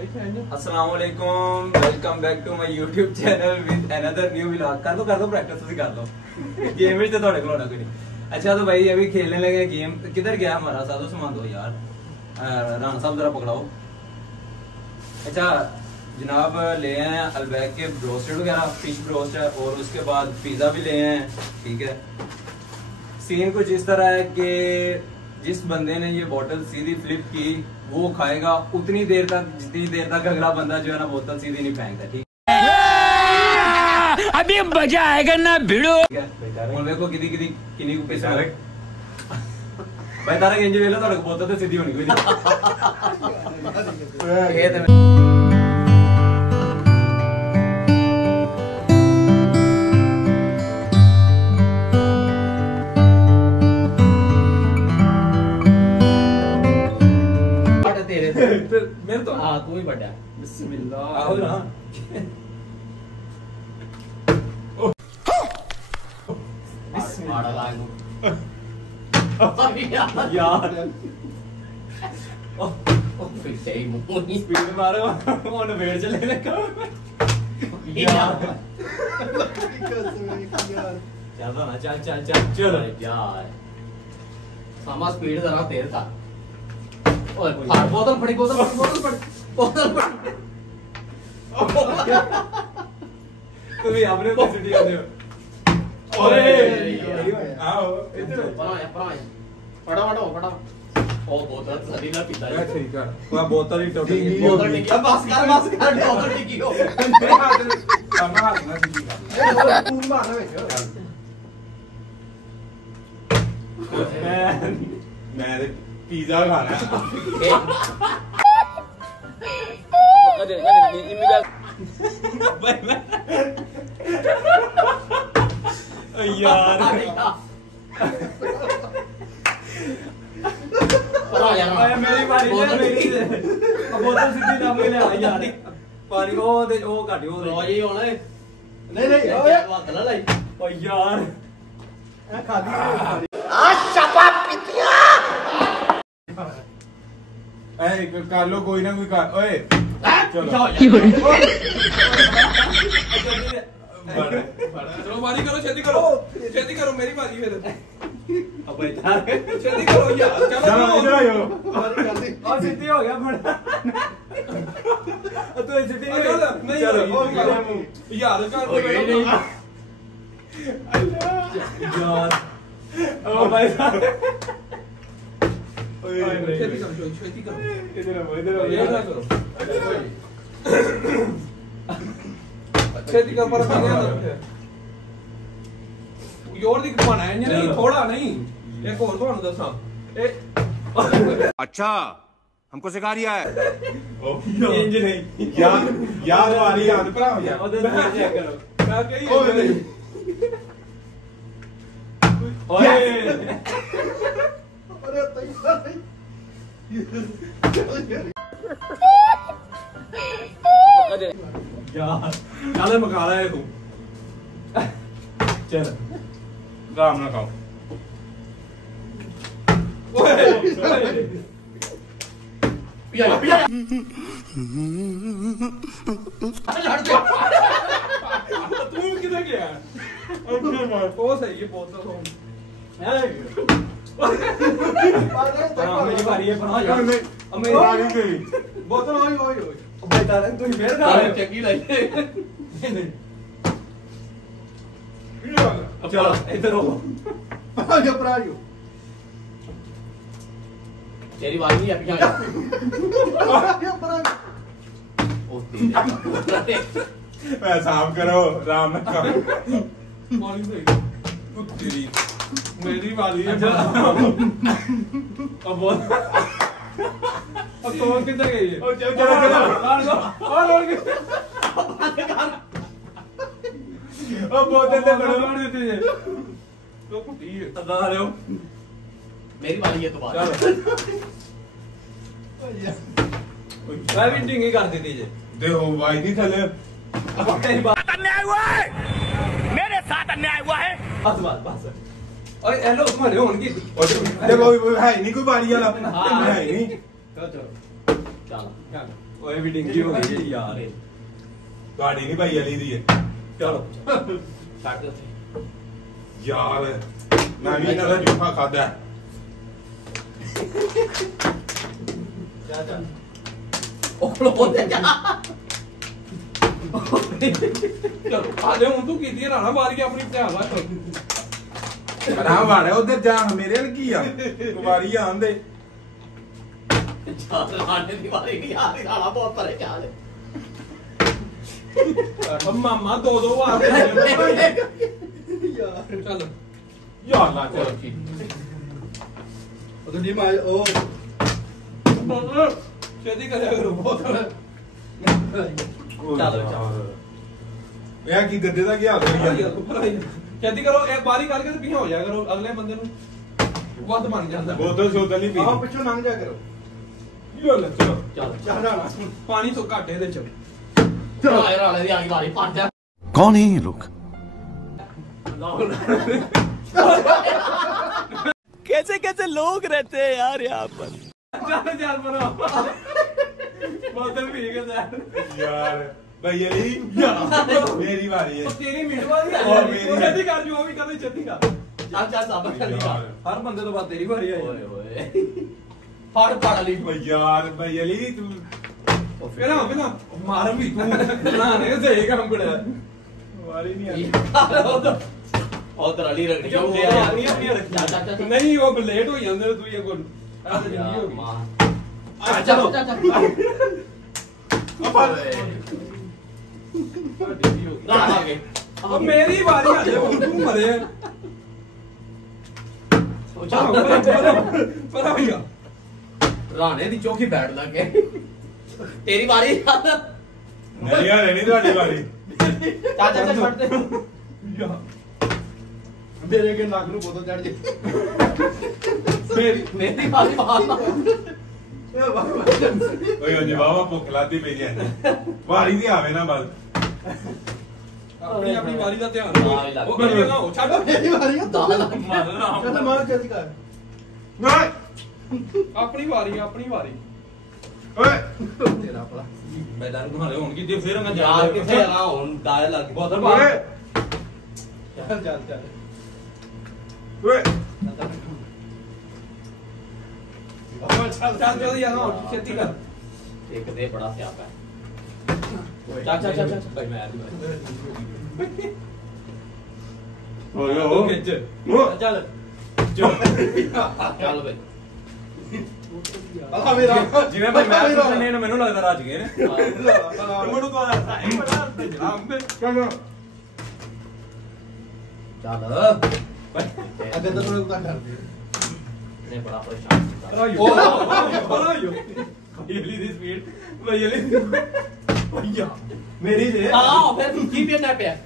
अस्सलामुअलैकुम, welcome back to my YouTube channel with another new vlog. कर दो practice तुसी कर लो गेम में तो थोड़े कोल होना कोई नहीं। अच्छा तो भाई अभी खेलने लगे गेम। किधर गया हमारा साधु सामान? दो यार, राणा साहब जरा पकड़ाओ। अच्छा जनाब ले आए हैं अलबैक के ब्रोस्टेड वगैरह, फिश ब्रोस्ट है और उसके बाद पिज्जा भी ले आए हैं। ठीक है, सीन कुछ इस तरह है कि जिस बंदे ने ये बोतल सीधी फ्लिप की वो खाएगा उतनी देर तक जितनी देर तक अगला बंदा जो है ना बोतल सीधी नहीं फेंकता। ठीक अभी मजा आएगा ना भिड़ो। देखो किन्नी को पैसा भाई तारा इंज वेला थोड़े बोतल तो सीधी होनी कोई मेरे तो हाँ तू ही बड़ा बिस्मिल्लाह आओ ना यार स्पीड मारो ओने वेट चले लगा यार चल ना चल यार सामा स्पीड जरा तेज था। ओए बोतल फड़ी तुम ही आपने तो सिटी कर दियो। ओए आओ इधर पड़ा ओ बोतल सदी ना पीता है। ठीक है वो बोतल ही टूटी बोतल टिकी बस कर बोतल टिकी हो करना हाथ ना टिकी कर पूम मारना मैं पिज्जा खाना है। यार मेरी बारी मेरी बोतल सीधी ना ले आ यार पानी ओ घट हो जी होना नहीं बात ना लाई ओ यार ए खाली आज चपा पितिया कर लो कोई ना कोई कर। ओए चलो बारी करो छेती करो मेरी बारी फिर अब बेटा छेती करो यार चलो इधर आओ और सीधी हो गया बड़ा तो सीधी नहीं चलो यार कर यार ओ भाई छेती करो इधर आओ ये ना करो छेती कर पर योर दी घुमाना है नहीं थोड़ा नहीं एक और तो दसा अच्छा हमको सिखा रिया है इंज नहीं याद वाली याद पर आओ यार उधर चेक करो क्या कही ओए अरे तैयार यार चल मका रहा है तू चल राम ना खाओ ओए पिया तू किधर गया ओ सही है बोतल हो मेरी बारी है बना यार अब मेरी बारी गई बोतल ओए बेटा तू मेरे ना चक्की लाई चलो इधर हो आगे पर आइयो तेरी बारी है अभी आगे पर ओ तेरे साफ करो राम ना खाओ बारी सही तेरी मेरी बारी है अब बोल अब तो किधर गई है चलो और अब बोतल से बड़ा मार देते हैं तो कुटी है अदा रहे हो मेरी बारी है तो बात मैं भी टिंगी कर देती है देखो भाई नहीं थले अब तेरी बात अन्याय हुआ है मेरे साथ अन्याय हुआ है बस ओए हेलो तुम्हारे हो उनकी देखो है नहीं कोई बारी वाला है नहीं चलो ਚੱਲ ਓਏ ਵੀ ਡਿੰਗੀ ਹੋ ਗਈ ਯਾਰ ਤੁਹਾਡੀ ਨਹੀਂ ਭਾਈ ਅਲੀ ਦੀ ਹੈ ਚਲੋ ਛੱਡ ਉੱਥੇ ਯਾਰ ਮੈਂ ਵੀ ਇਹਨਾਂ ਦਾ ਜੂਫਾ ਖਾਦਾ ਜਾ ਉਹ ਲੋਦੇ ਜਾ ਚਲੋ ਆ ਜਾ ਹੁਣ ਤੂੰ ਕੀਤੀ ਰਾਣਾ ਮਾਰ ਕੇ ਆਪਣੀ ਧਿਆਨ ਰੱਖ ਰਾਮ ਵਾੜੇ ਉਧਰ ਜਾ ਮੇਰੇ ਨਾਲ ਕੀ ਆ ਕੁਵਾਰੀ ਆਂਦੇ ਚੱਲ ਰਾਣੇ ਦੀ ਵਾਰੀ ਨਹੀਂ ਆ ਰਹੀ ਰਾਣਾ ਬਹੁਤ ਪਰੇ ਚੱਲ ਮਾਮਾ ਦੋ ਵਾਰ ਚੱਲ ਯਾਰ ਲਾ ਚੱਲ ਉਹ ਤਾਂ ਮੈਂ ਉਹ ਛੇਤੀ ਕਰਿਆ ਕਰੋ ਬਹੁਤ ਇਹ ਕੀ ਗੱਦੇ ਦਾ ਕੀ ਹਾਲ ਕਰੀ ਜਾਂਦੇ ਛੇਤੀ ਕਰੋ ਇਹ ਬਾਰੀ ਕਰਕੇ ਤੇ ਪਿਆ ਹੋ ਜਾਇਆ ਕਰੋ ਅਗਲੇ ਬੰਦੇ ਨੂੰ ਵੱਧ ਬਣ ਜਾਂਦਾ ਬੋਤਲ ਸੋਤਲ ਨਹੀਂ ਆਹ ਪੀ ਪਿੱਛੋਂ ਲੰਘ ਜਾ ਕਰੋ ਯਾਰ ਚਲੋ ਚੱਲ ਚਾਹਣਾ ਪਾਣੀ ਤੋਂ ਘੱਟ ਇਹਦੇ ਚ ਰਾਣੇ ਰਾਣੇ ਦੀ ਆ ਗਈ ਵਾਰੀ ਪੜ ਜਾ कौन है ये लोग कैसे कैसे लोग रहते हैं यार यहाँ पर ਚੱਲ ਬਣਾ ਬੋਤਲ ਪੀ ਕੇ ਜਾ ਯਾਰ ਭਾਈ ਅਲੀ ਮੇਰੀ ਵਾਰੀ ਹੈ ਤੇਰੀ ਮਿੰਟਵਾ ਦੀ ਉਹ ਮੇਰੀ ਉਹ ਛੇਤੀ ਕਰ ਜੋ ਵੀ ਕਰਦੇ ਛੇਤੀ ਕਰ ਚੱਲ ਸਾਬਤ ਕਰ ਲਿਆ ਹਰ ਬੰਦੇ ਤੋਂ ਬਾਅਦ ਤੇਰੀ ਵਾਰੀ ਆਈ ਓਏ ਓਏ ਫੜ ਲਈ ਓ ਯਾਰ ਭਾਈ ਅਲੀ ਤੂੰ ਪਹਿਲਾਂ ਮਾਰ ਵੀ ਤੂੰ ਨਾ ਨੇ ਸਹੀ ਕੰਮ ਬੜਿਆ ਵਾਰੀ ਨਹੀਂ ਆਈ ਉਧਰ ਅਲੀ ਰੱਖ ਉਹ ਜਾਉਂਦੇ ਆਪਣੀ ਆਪਣੀ ਰੱਖੀ। ਚੱਲ ਨਹੀਂ ਉਹ ਲੇਟ ਹੋ ਜਾਂਦੇ ਨੇ ਤੂੰ ਇਹ ਕੋਲ ਆ ਤਾਂ ਜ਼ਿੰਦਗੀ ਹੋ ਗਈ ਚੱਲ ਰਾਣਾ ਆ ਗਏ ਉਹ ਮੇਰੀ ਵਾਰੀ ਆ ਜਾ ਹੁਣ ਤੂੰ ਮਰੇ ਪਰ ਆ ਗਿਆ ਰਾਣੇ ਦੀ ਚੌਕੀ ਬੈਠ ਲੱਗੇ ਤੇਰੀ ਵਾਰੀ ਨਹੀਂ ਯਾਰ ਨਹੀਂ ਤੁਹਾਡੀ ਵਾਰੀ ਚਾਚਾ ਛੱਡ ਦੇ ਮੇਰੇ ਕੇ ਨੱਕ ਨੂੰ ਬੋਤਲ ਚੜ ਜੇ ਮੇਰੀ ਵਾਰੀ ਮਾਰਨਾ ਓਏ ਉਹ ਜਵਾਬਾ ਭੁੱਖ ਲਾਦੀ ਪਈ ਹੈ ਵਾਰੀ ਦੀ ਆਵੇ ਨਾ ਬਸ ਆਪਣੀ ਆਪਣੀ ਵਾਰੀ ਦਾ ਧਿਆਨ ਹਾਂ, ਇਹ ਲੱਗ ਉਹ ਮੇਰੇ ਨਾਲ ਹੋ ਛੱਡ ਮੇਰੀ ਵਾਰੀ ਆ ਦਾਲ ਲੱਗ ਚੱਲ ਮਾਰ ਚੱਲ ਕਰ ਓਏ ਆਪਣੀ ਵਾਰੀ ਆਪਣੀ ਵਾਰੀ ਓਏ ਤੇਰਾ ਭਲਾ ਮੈਂ ਦਰ ਘੁਮਾਲੇ ਹੁਣ ਕੀ ਦੇ ਫੇਰ ਮੈਂ ਯਾਰ ਕਿੱਥੇ ਆ ਹੁਣ ਦਾਲ ਲੱਗ ਬੋਤਲ ਓਏ ਚੱਲ ਚੱਲ ਚੱਲ ਓਏ ਚੱਲ ਯਾਰ ਹੁਣ ਛੇਤੀ ਕਰ ਇੱਕ ਦੇ ਬੜਾ ਸਿਆਪਾ ਚੱਲ ਭਾਈ ਮੈਂ ਓਏ ਤੂੰ ਓ ਖਿੱਚ ਚੱਲ ਚੱਲ ਬਈ ਆ ਮੇਰਾ ਜਿਵੇਂ ਭਾਈ ਮੈਂ ਸੁਣਨੇ ਨੇ ਮੈਨੂੰ ਲੱਗਦਾ ਰੱਜ ਗਏ ਨੇ ਮੈਨੂੰ ਤਾਂ ਆਦਾ ਹੈ ਬੜਾ ਤੇ ਜਨਾਬ ਚਲੋ ਚੱਲ ਅੱਗੇ ਤਾਂ ਥੋੜਾ ਉਤਾਰ ਕਰ ਦੇ ਨੇ ਬੜਾ ਪਰੇਸ਼ਾਨ ਕੀਤਾ ਬੋਲੋ ਭਾਈ ਦੀ ਸਪੀਡ ਭਾਈ ਅਲੀ ਭਈਆ ਮੇਰੀ ਦੇ ਆ ਫਿਰ ਕੀ ਪੀਣਾ ਪਿਆ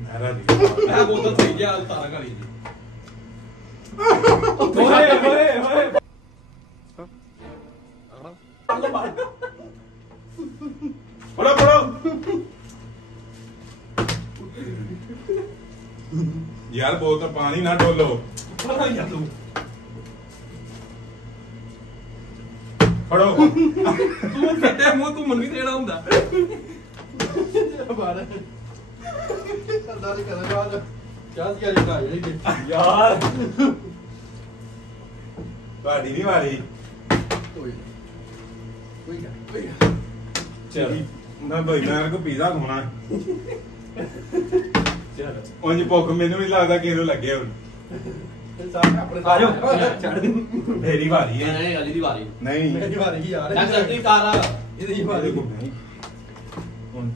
ਨਾਰਾ ਦੀ ਮੈਂ ਬੋਤਲ ਸਹੀ ਗਿਆ ਤਾਰਾ ਗਾਲੀ ਦੀ ਓਏ ਓਏ ਓਏ ਫੜੋ ਫੜੋ ਯਾਰ ਬੋਤਲ ਪਾਣੀ ਨਾ ਡੋਲੋ ਪਤਾ ਯਾਰ ਤੂੰ ਫੜੋ ਤੂੰ ਫਿੱਟੇ ਮੂੰਹ ਤੂੰ ਮਨ ਵੀ ਦੇਣਾ ਹੁੰਦਾ ਬਾਹਰ ਸਰਦਾਰ ਜੀ ਕਦੇ ਬਾਅਦ ਚਾਹ ਕੀ ਲਿਖਾ ਜਿਹੜੀ ਯਾਰ ਤੁਹਾਡੀ ਨਹੀਂ ਵਾਰੀ ਕੋਈ ਗੱਲ ਕੋਈ ਚਲ ਨਾ ਭਾਈ ਮੈਂ ਕੋ ਪੀਜ਼ਾ ਖਾਣਾ ਚਲ ਉਂਝ ਭੁੱਖ ਮੈਨੂੰ ਵੀ ਲੱਗਦਾ ਕਿ ਇਹਨੂੰ ਲੱਗੇ ਹੁਣ ਸਾਰੇ ਆਪਣੇ ਆ ਜਾਓ ਛੱਡ ਦੇ ਮੇਰੀ ਵਾਰੀ ਹੈ ਨਹੀਂ ਅਲੀ ਦੀ ਵਾਰੀ ਨਹੀਂ ਮੇਰੀ ਵਾਰੀ ਹੀ ਯਾਰ ਚੱਲ ਜਲਦੀ ਤਾਰਾ ਇਹਦੀ ਇਹਦੇ ਵਾਰੀ ਕੋਲ ਨਹੀਂ ਹੁਣ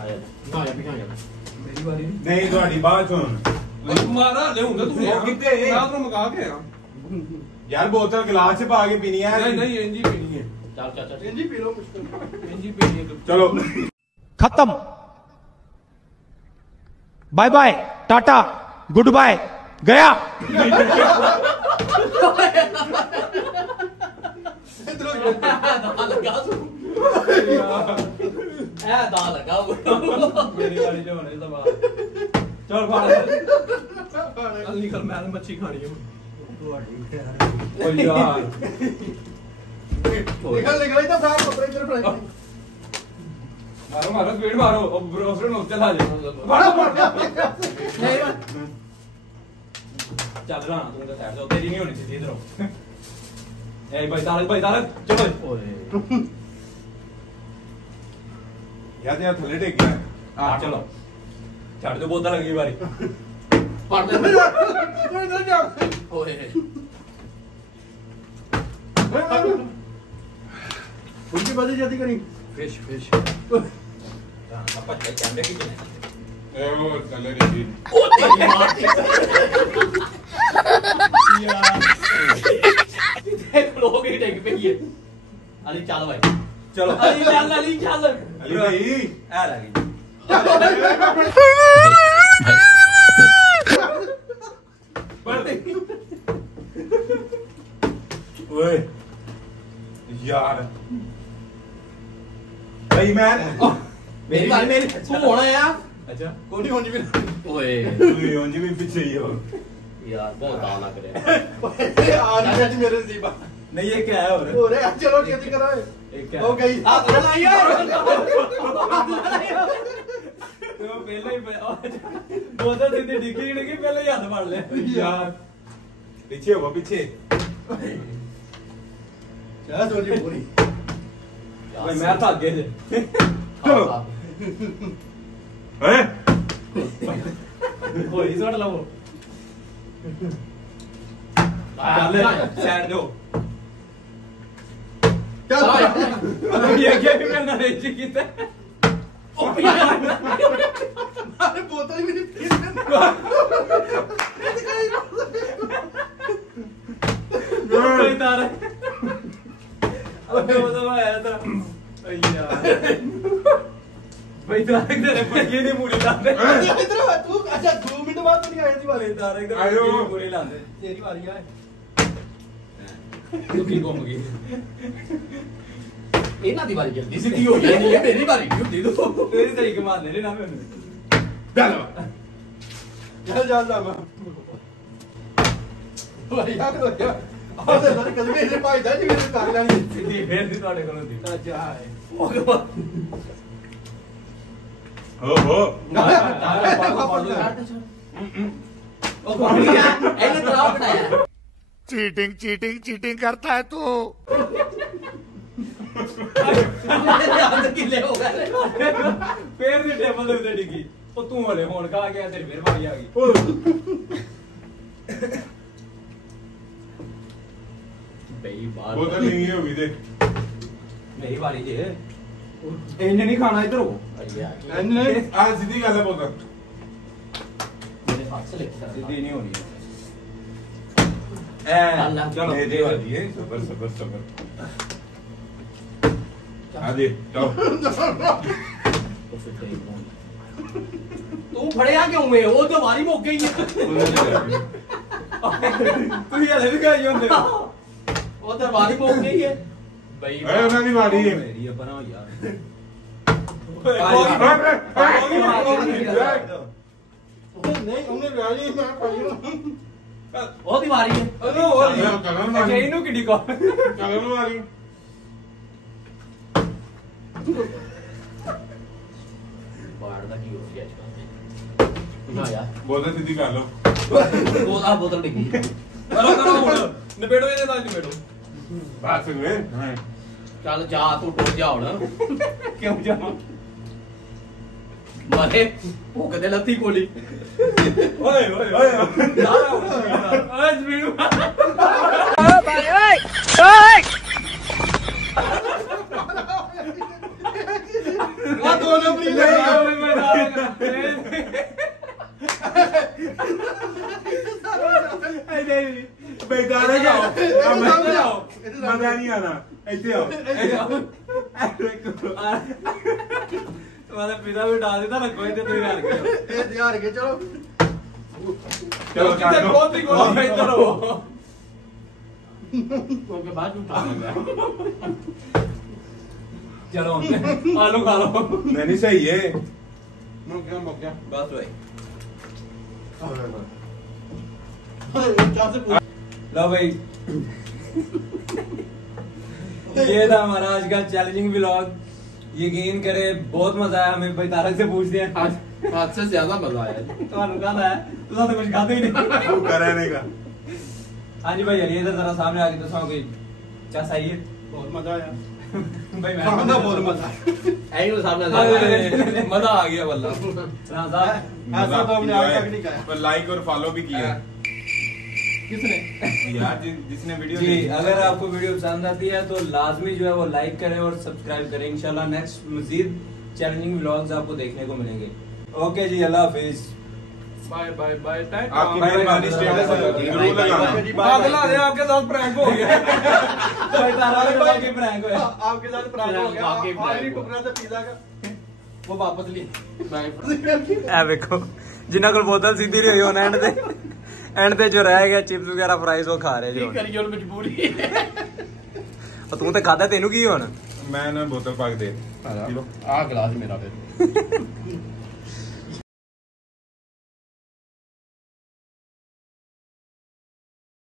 ਆਇਆ ਨਾ ਯਾ ਪਿਆ ਮੇਰੀ ਵਾਰੀ ਨਹੀਂ ਨਹੀਂ ਤੁਹਾਡੀ ਬਾਅਦ ਚ ਹੁਣ ਮਾਰਾ ਲਿਆਉਂਦਾ ਤੂੰ ਉਹ ਕਿੱਥੇ? ਮੈਂ ਉਹਨੂੰ ਮੰਗਾ ਕੇ ਆ ਯਾਰ ਬੋਤਲ ਗਲਾਸ ਚ ਪਾ ਕੇ ਪੀਣੀ ਹੈ ਨਹੀਂ ਨਹੀਂ ਇੰਜੀ ਪੀਣੀ ਹੈ ਚੱਲ ਇੰਜੀ ਪੀ ਲਓ ਮੁਸ਼ਕਲ ਇੰਜੀ ਪੀਣੀ ਹੈ ਚਲੋ खत्म bye bye tata good bye गया ਇਧਰੋਂ ਦਾ ਲਗਾ ਸੂ ਇਹ ਦਾ ਲਗਾ ਮੇਰੀ ਵਾਰੀ ਤੇ ਹੋਣੇ ਤਾਂ ਬਾਅਦ ਚਲ ਫੜ ਚੱਲ ਨਿਕਲ ਮੈਂ ਮੱਛੀ ਖਾਣੀ ਹੈ ओ यार निकल इधर साहब ऊपर इधर पड़े मारो मारो स्पीड मारो अब ब्रोसर में चला जा मारो नहीं चल रहा तुम तो साइड से तेरी नहीं होनी चाहिए इधर ए भाई तारक चलो ओए याद यार थले टेक गया हां चलो छाड़ दो बोतल लगी बारी पढ़ दे इधर जा ओए उनकी बातें जल्दी करी फिश पापा भाई कैमरे की चले ए वो थले टेक ओ तेरी मां देख लोग ही टेक पे ये अली चल भाई चलो अली चल अली भाई आ रही ओए यार भाई मैं मेरी बारी मेरी तू होना यार अच्छा कोनी होनी भी ओए तू योंजी भी पीछे ही हो यार बहुत ताव ना करे आज आज मेरे नसीब नहीं ये क्या है और हो रे चलो खेती करो एक क्या हो गई आप लगाइए तो पहले ही बोतल सीधी डिग्गी नहीं पहले ही हाथ मार ले यार पीछे हो पीछे क्या सोची पूरी भाई मैं थक गए थे हैं कोई सोट लो चल साइड दो चल ये क्या भी करना है जी कितना अरे बोतल भी नहीं पी कोई तारा अबे वो तो आया था यार भाई तारा इधर पड़ी नहीं पूरी लाते इधर तू अच्छा 2 मिनट बाद नहीं आई थी वाले तारा इधर आयो। पूरी लाते तेरी बारी है तू की घूम गई ਇਹਨਾਂ ਦੀ ਵਾਰੀ ਜਲਦੀ ਸਿੱਧੀ ਹੋ ਜਾਣੀ ਹੈ ਮੇਰੀ ਵਾਰੀ ਕਿਉਂ ਦੇ ਦੋ तेरी तरीके मारने रे ना मैंने चल जा मैं भाई यार तो क्या आधे सारे कदम मेरे भाई दा जी मेरे तार लानी सीधी फेर दी ਤੁਹਾਡੇ ਕੋਲੋਂ ਦੀ अच्छा है हो तारा पड़ लो ਉਹ ਕੋਈ ਨਾ ਇਹਨੇ ਤਰਾਵ ਬਣਾਇਆ चीटिंग करता है तू ਅੰਦਰ ਕਿੱਲੇ ਹੋ ਗਏ ਫੇਰ ਦੀ ਟੇਬਲ ਦੇ ਉੱਤੇ ਡਿੱਗੀ ਉਹ ਤੂੰ ਹਲੇ ਹੁਣ ਖਾ ਗਿਆ ਤੇਰੀ ਫੇਰ ਵਾਰੀ ਆ ਗਈ ਬਈ ਬਾਹਰ बोतल नहीं होगी दे ਮੇਰੀ ਵਾਰੀ ਜੇ ਇਹਨੇ ਨਹੀਂ ਖਾਣਾ ਇਧਰ ਹੋ अन्ने आज सीधी गल है बोतल ਮੇਰੇ ਹੱਥ ਸੇ ਲਿਖ ਸਿੱਧੀ ਨਹੀਂ ਹੋਣੀ चलो दे वाली है सबर सबर सबर आदि जाओ ਤੂੰ ਫੜਿਆ ਕਿਉਂ ਵੇ ਉਹ ਤਾਂ ਵਾਰੀ ਮੁੱਕ ਗਈ ਹੈ ਤੁਸੀਂ ਹਲੇ ਵੀ ਖਾਈ ਹੁੰਦੇ ਉਹ ਤਾਂ ਵਾਰੀ ਮੁੱਕ ਗਈ ਹੈ ਬਈ ए उन्होंने वाली है ਮੇਰੀ ਆ ਪਰਾਂ ਯਾਰ नहीं उन्हें राजी मैं खाई ਉਹਦੀ ਵਾਰੀ ਹੈ ਅੱਛਾ ਇਹਨੂੰ ਕਿੱਡੀ ਕੋ कलर वाली ਬਾੜ ਦਾ ਕੀ ਹੋ ਗਿਆ ਅੱਜ ਕੱਲ੍ਹ ਨਾ ਯਾਰ बोतल सीधी कर लो ਉਹ ਆ ਬੋਤਲ ਡਿੱਗੀ करो बोलो निबेड़ो ये ना निबेड़ो बात सुन वे ਚੱਲ ਜਾ ਤੂੰ ਟੁੱਟ ਜਾ ਹੁਣ ਕਿਉਂ ਜਾਵਾਂ ਮਾਰੇ ਉਹ ਕਦੇ ਲੱਤੀ ਕੋਲੀ ਓਏ ਓਏ ਓਏ ਅੱਜ ਵੀਡੀਓ आ दोनों फ्री ले बेचारे जाओ मजा नहीं आना ऐसे आओ तुम्हारा पिता भी डाल देता रखो इधर तो यार ए यार के चलो चलो कितने कौन थी कौन थी इधर हो क्योंकि बाद में उठा लगा चलो आलू खा लो नहीं सही है मौका बस भाई क्या से लो भाई ये था हमारा आज का चैलेंजिंग व्लॉग। यकीन करे बहुत मजा आया हमें। भाई तारक से पूछते हैं आज से ज्यादा मजा आया। ਤੁਹਾਨੂੰ कहना है तू तो कुछ खाते ही नहीं तू कर रहने का। हाँ जी भाई चलिए इधर जरा सामने आके दसो कोई क्या सही है। बहुत मजा आया भाई मैं खाना बहुत मजा ऐ सामने मजा आ गया वल्ला। राम साहब ऐसा तो हमने आज तक नहीं खाया। पर लाइक और फॉलो भी किया किसने? यार जिसने वीडियो जी अगर आपको वीडियो पसंद आती है तो लाजमी जो है वो लाइक करें और सब्सक्राइब करें। इंशाल्लाह नेक्स्ट मजीद चैलेंजिंग व्लॉग्स आपको देखने को मिलेंगे। ओके जी अल्लाह हाफिज। Bye bye bye. आपकी मेहरबानी स्टेटस जरूर लगाना। अगला दे आपके साथ प्रैंक हो गया। भाई तारक भाई की प्रैंक है। आपके साथ प्राप्त हो गया। वाकई prank आखिरी हो टुकड़ा था पिज्जा का वो वापस लिए ए देखो जिन्ना कोल बोतल सीधी रही हो एंड ते एंड ते जो रह गया चिप्स वगैरह फ्राइज वो खा रहे जो करिए और मजबूरी। तू ते खाता तेनू की हुन मैं ना बोतल पाक दे आ गिलास मेरा फिर